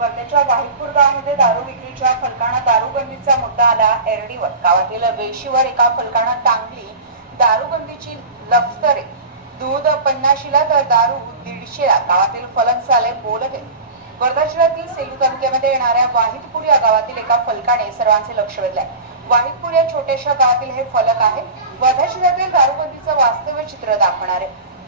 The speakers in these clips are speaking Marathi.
वर्ध्याच्या वाहिदपूर गावामध्ये दारू विक्रीच्या फलकानं दारूबंदीचा मुद्दा आला एरडीवर. गावातील वेशीवर एका फलकानं टांगली दारूबंदीची लफ्तरे. दूध 50ला तर दारू 150ला. गावातील फलक झाले बोलके. वर्धा जिल्ह्यातील सेलू तालुक्यामध्ये येणाऱ्या वाहिदपूर या गावातील एका फलकाने सर्वांचे लक्ष वेधले. वाहिदपूर या छोट्याशा गावातील हे फलक आहे. वर्धा जिल्ह्यातील दारूबंदीचं वास्तव चित्र दाखवणारे.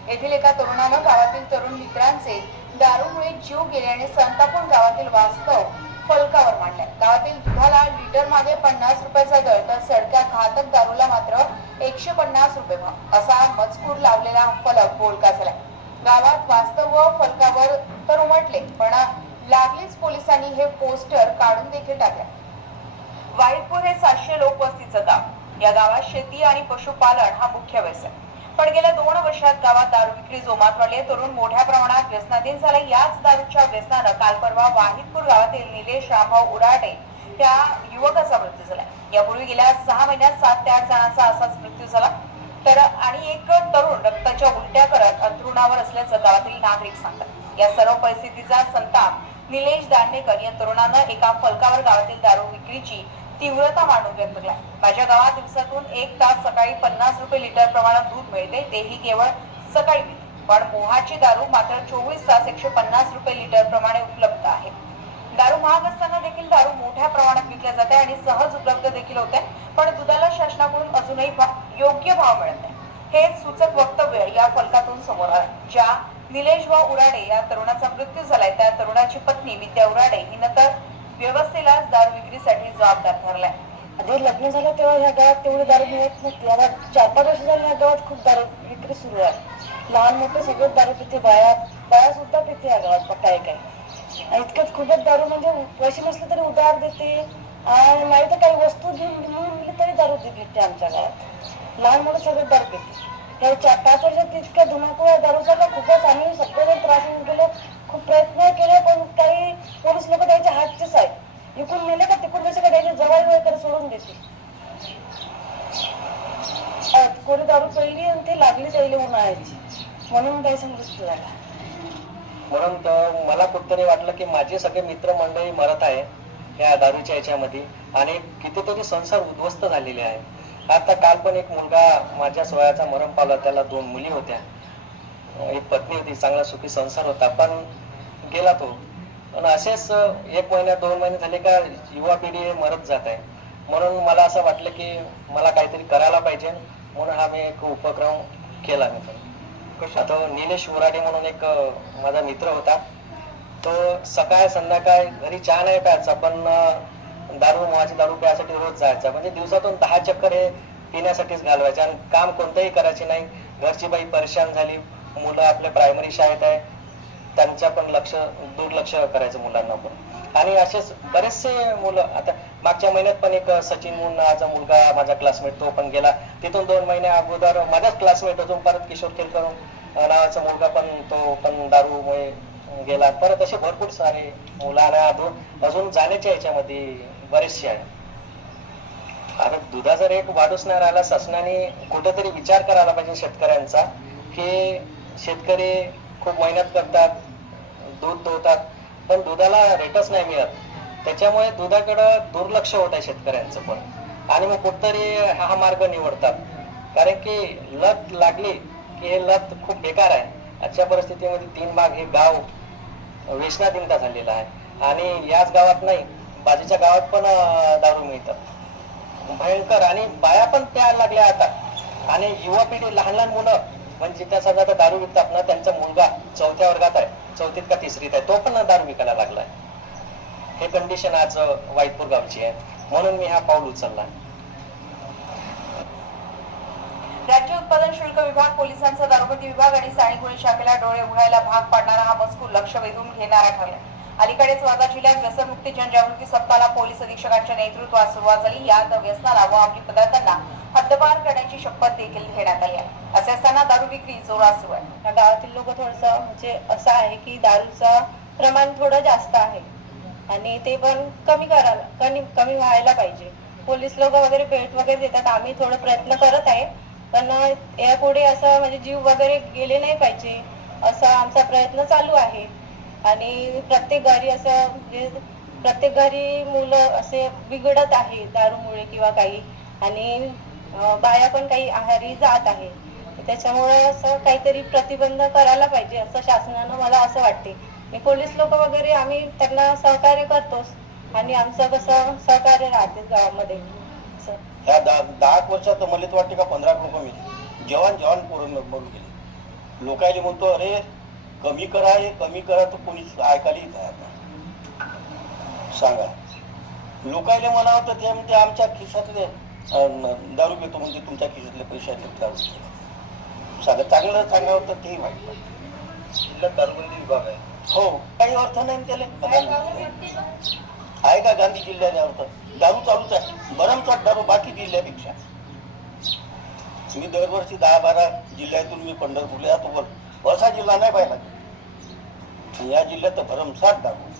येथील एका तरुणानं गावातील तरुण मित्रांचे दारूमुळे जीव गेल्याने संतापून गावातील वास्तव फलकावर मांडले. गावातील दुधाला लिटर मागे 50 रुपयाचा दर तर सडक्या घातक दारूला मात्र 150 रुपये भाव असा मजकूर लावलेला फलक बोलका झाला. गावात वास्तव व फलकावर तर उमटले, पण लागलीच पोलिसांनी हे पोस्टर काढून देखील टाकले. वाहिदपूर हे 700 लोकवस्तीचं गाव. या गावात शेती आणि पशुपालन हा मुख्य व्यवसाय. पण गेल्या 2 वर्षात गावात दारू विक्री जोमात वाढली. तरुण मोठ्या प्रमाणात व्यसनाधीन झाले. याच दारूच्या व्यसनानं काल परवा वाहिदपूर गावातील निलेश रामभाऊ उराटे या युवकाचा मृत्यू झाला. यापूर्वी गेल्या 6 महिन्यात 7 ते 8 जणांचा असाच मृत्यू झाला. तर आणि एक तरुण रक्ताच्या उलट्या करत अंथरुणावर असल्याचं गावातील नागरिक सांगतात. या सर्व परिस्थितीचा संताप निलेश दांडेकर या तरुणानं एका फलकावर गावातील दारू विक्रीची तीव्रता मांडून व्यक्त केला. माझ्या गावात दिवसातून 1 तास सकाळी 50 रुपये लिटर प्रमाणात दूध मिळते, तेही केवळ सकाळी मिळते. पण मोहाची दारू मात्र 24 तास 150 रुपये लिटर प्रमाणे उपलब्ध आहे. दारू महाग असताना देखील दारू मोठ्या प्रमाणात विकल्या जाते आणि सहज उपलब्ध देखील होते. पण दुधाला शासनाकडून अजूनही योग्य भाव मिळत नाही. हे सूचक वक्तव्य या फलकातून समोर आलं. ज्या निलेश व उराडे या तरुणाचा मृत्यू झालाय त्या तरुणाची पत्नी विद्या उराडे हिनं तर व्यवस्थेला दारू विक्रीसाठी जबाबदार ठरलाय. आधी लग्न झालं तेव्हा ह्या गावात तेवढी दारू मिळत नव्हती. आता 4-5 वर्ष झाली ह्या गावात खूप दारू विक्री सुरू आहे. लहान मोठे सगळेच दारू पिते. बाया सुद्धा पिते या गावात. काय इतकंच खूपच दारू म्हणजे पैसे नसले तरी उधार देते आणि नाही तर काही वस्तू घेऊन दिली तरी दारू भेटते आमच्या गावात. लहान मोठे सगळेच दारू पिते. त्या 4-5 वर्षात इतक्या धुमाकूळ दारूचा का खूपच आम्ही सगळेजण त्रास होऊन गेलो. खूप प्रयत्न केले पण काही पोलीस लोक त्याच्या हातचेच आहेत. इकडून नेले का तिकडून जसे का त्याची जवळ वगैरे सोडून देते. कोणी दारू पहिली आणि ते लागली त्याला उन्हाळ्याची म्हणून त्याचा मृत्यू झाला. म्हणून तर मला कुठतरी वाटलं की माझे सगळे मित्रमंडळी मरत आहे या दारूच्या याच्यामध्ये आणि कितीतरी संसार उद्ध्वस्त झालेले आहे. आता काल पण एक मुलगा माझ्या सोयाचा मरण पावला. त्याला 2 मुली होत्या, एक पत्नी होती, चांगला सुखी संसार होता, पण गेला तो. पण असेच 1 महिना 2 महिने झाले का युवा पिढी मरत जात आहे. म्हणून मला असं वाटलं की मला काहीतरी करायला पाहिजे म्हणून हा मी एक उपक्रम केला. आता निलेश उराडे म्हणून एक माझा मित्र होता. तो सकाळ संध्याकाळ घरी चहा नाही प्यायचा, पण मोहाची दारू प्यायसाठी रोज जायचा. म्हणजे दिवसातून 10 चक्कर हे पिण्यासाठीच घालवायचे आणि काम कोणतंही करायचे नाही. घरची बाई परेशान झाली. मुलं आपल्या प्रायमरी शाळेत आहे, त्यांच्या पण दुर्लक्ष करायचं मुलांना पण. आणि असेच बरेचसे मुलं. आता मागच्या महिन्यात पण एक सचिन म्हणून नावाचा मुलगा माझा क्लासमेट तो पण गेला. तिथून 2 महिन्या अगोदर माझाच क्लासमेट अजून परत किशोर केलकर नावाचा मुलगा पण तो पण दारूमुळे गेला. परत असे भरपूर सारे मुलांना अजून जाण्याच्या याच्यामध्ये बरेचसे आहे. आता दुधाचा रेट वाढूच नाही राहिला. शासनाने कुठेतरी विचार करायला पाहिजे शेतकऱ्यांचा की शेतकरी खूप मेहनत करतात, दूध धुतात, पण दुधाला रेटच नाही मिळत. त्याच्यामुळे दुधाकडं दुर्लक्ष होत आहे शेतकऱ्यांचं पण. आणि मग कुठतरी हा मार्ग निवडतात कारण की लत लागली की हे लत खूप बेकार आहे. आजच्या परिस्थितीमध्ये 3 भाग हे गाव व्यसनाधीनता झालेलं आहे आणि याच गावात नाही बाजूच्या गावात पण दारू मिळतं भयंकर. आणि बाया पण प्यायला लागल्या आता. आणि युवा पिढी लहान मुलं म्हणजे त्या सगळ्या दारू विकतात ना, त्यांचा मुलगा 4थ्या वर्गात आहे, 4थीत का 3रीत आहे, तो पण दारू विकायला लागलाय. हे कंडिशन आज वाहिदपूर गावची आहे. म्हणून मी हा पाऊल उचलला. राज्य उत्पादन शुल्क विभाग, पोलिसांचा दारूबंदी विभाग आणि स्थानिक गुन्हे शाखेला डोळे उघडायला भाग पाडणारा हा मजकूर लक्ष वेधून घेणारा ठरला. अलीकडेच वर्धा जिल्ह्यात व्यसनमुक्ती जनजागृती सप्ताहाला पोलीस अधीक्षकांच्या नेतृत्वात सुरुवात झाली. यात व्यसनाला व अंमली पदार्थांना हद्दपार करण्याची शपथ देखील घेण्यात आली आहे. असे असताना दारू विक्री जोरात सुरू आहे. गावातील लोक थोडंसं म्हणजे असं आहे की दारूचं प्रमाण थोडं जास्त आहे आणि ते पण कमी व्हायला पाहिजे. पोलीस लोक वगैरे भेट वगैरे देतात. आम्ही थोडं प्रयत्न करत आहे, पण यापुढे असं म्हणजे जीव वगैरे गेले नाही पाहिजे असा आमचा प्रयत्न चालू आहे. आणि प्रत्येक घरी असं म्हणजे प्रत्येक घरी मुलं असे बिघडत आहे दारूमुळे किंवा काही, आणि बाया पण काही आहारी जात आहे. त्याच्यामुळे असं काहीतरी प्रतिबंध करायला पाहिजे असं शासनानं, मला असं वाटते. आणि पोलीस लोक वगैरे आम्ही त्यांना सहकार्य करतोच, आणि आमचं कसं सहकार्य राहते गावामध्ये असं. ह्या 10 वर्षात मला तर वाटते का 15 लोक मिळले, जवान पोरं मरून गेले. लोकायले म्हणतो अरे कमी करा, हे कमी करा, तर कोणीच ऐकायला येत आहे आता. सांगा लोकायले म्हणावं तर ते म्हणते आमच्या खिशातले दारू घेतो, म्हणजे तुमच्या खिशातले पैशातले दारू घेतो. सांगा चांगलं सांगावं तर तेही वाईट वाटतं. जिल्ह्यात दारूबंदी विभाग आहे, हो, काही अर्थ नाही त्याला. आहे का गांधी जिल्ह्यात अर्थ? दारू चालूच आहे, भरमसाठ दारू बाकी जिल्ह्यापेक्षा. मी दरवर्षी 10-12 जिल्ह्यातून मी पंढरपूरला जातो, बोल असा जिल्हा नाही पाहिला. या जिल्ह्यात भरमसाठ दारू.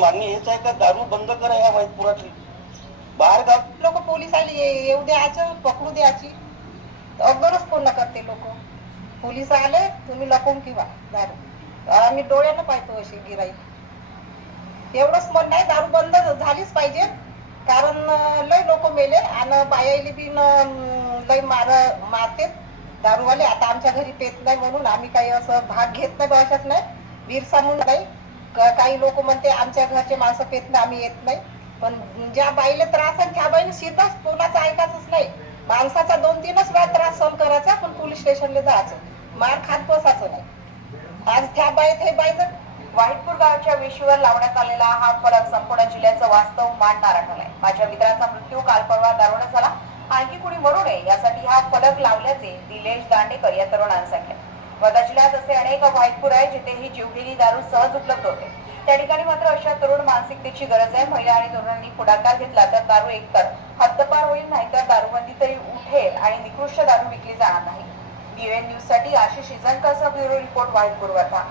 मान्य हेच आहे का दारू बंद करा या वाईटपुरातली. बाहेर गाव लोक पोलिसांनी येऊ द्यायचं, पकडू द्यायची, अगोदरच फोन करते लोक. पोलिस आले तुम्ही लपवून किंवा दारू, आम्ही डोळ्यानं पाहतो अशी गिराईक. एवढंच म्हण नाही, दारू बंद झालीच पाहिजे, कारण लय लोक मेले आणि बायाले बी लय मारते दारूवाले. आता आमच्या घरी पेत नाही म्हणून आम्ही काही असं भाग घेत नाही, अशाच नाही, वीरसा म्हणून नाही. काही लोक म्हणते आमच्या घरचे माणसं पेत नाही, आम्ही येत नाही. पण ज्या बाईला त्रास आहे त्या बाईने सीताच कोणाचं ऐकायचंच नाही. माणसाचा 2-3च वेळा त्रास सहन करायचा, पण पोलीस स्टेशनला जायचं, मार खात बसायचं नाही. आज त्या बाईत हे बाईचं वाहिदपूर गावाच्या वेशीवर लावण्यात आलेला हा फलक संपूर्ण जिल्ह्याचं वास्तव मांडणारा ठरलाय. माझ्या मित्राचा मृत्यू काल परवा दारुण झाला, आणखी कुणी मरू नये यासाठी हा फलक लावल्याचे दिलेश दांडेकर या तरुणाने सांगितले. वर्धा जिल्ह्यात असे अनेक वाहिदपूर आहे जिथे ही जीवघेणी दारू सहज उपलब्ध होते. त्या ठिकाणी मात्र अशा तरुण मानसिकतेची गरज आहे. महिला आणि तरुणांनी पुढाकार घेतला तर दारू एकतर हद्दपार होईल, नाहीतर दारूबंदी तरी उठेल आणि निकृष्ट दारू विकली जाणार नाही. BN न्यूज साठी आशिष इजनकरचा ब्युरो रिपोर्ट, वाहिदपूर वर्धा.